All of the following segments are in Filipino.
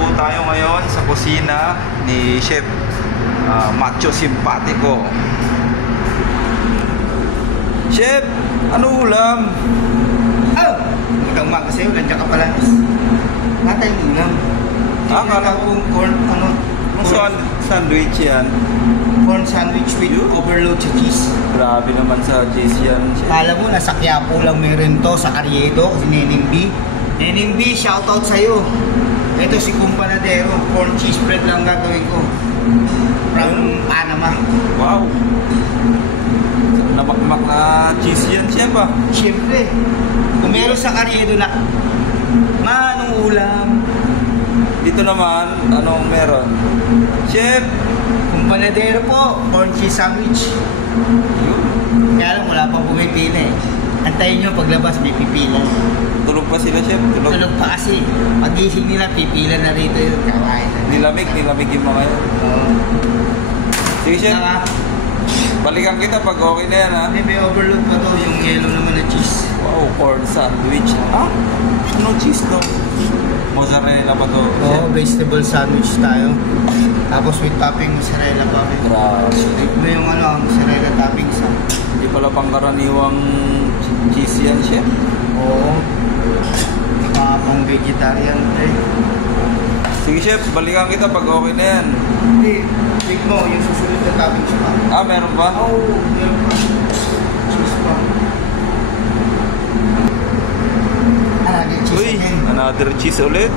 po tayo ngayon sa kusina ni Chef Macho Simpatico. Chef, ano ulam? Oh! Magandang umaga sa'yo, nandiyan ka pala. Wala tayong ulam. Akala ko corn, sandwich yan. corn sandwich with overload sa cheese. Grabe naman sa cheese yan, Chef. Kala mo, nasa Quiapo lang meron to, sa Carriedo, si Nening B. Nening B, shoutout sa'yo. Ito si Kumpanadero, corn cheese bread lang gagawin ko. From Panama. Wow! Namakmak na cheese yan, Chef ah. Siyempre, kung meron sa Carriedo na, anong ulam? Dito naman, anong meron? Chef! Kumpanadero po, corn cheese sandwich. Kaya lang, wala pang pumipila eh. Antayin nyo, paglabas may pipila. Tulog pa sila, Chef? Tulog pa kasi. Pag-gising nila, pipila na rito yung kawain. Nilamig yung mga yun. Sige, Chef. Balikan kita pag okay na yan, ha? May overload pa to, yung yellow naman na cheese. Wow, corn sandwich. Ah? Ano cheese to? Mozzarella pa to, Chef? Oo, vegetable sandwich tayo. Tapos with topping mozzarella pa. Grabe. Ito yung mozzarella toppings. Hindi pala pangkaraniwang cheese yan, Chef. Oo. Mga pang vegetarian tayo. Sige, Chef. Balikan kita pag okay na yan. Hindi. Take mo, yung susunod na toppings pa. Ah, meron ba? Oo, meron pa. Cheese pa. Another cheese Uy, again. another cheese ulit.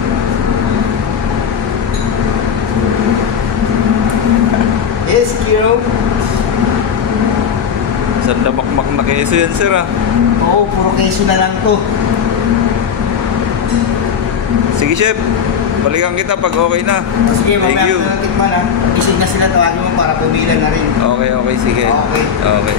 Yes, Kiro. Sa damakmak na keso yan, sir, ah. Oo, puro keso na lang to. Sige, Chef. Balikan kita pag okay na. Sige, Thank mamaya you. na natin man ha. Gising na sila, tawagin mo para pumila na rin. Okay, sige. Okay. Okay.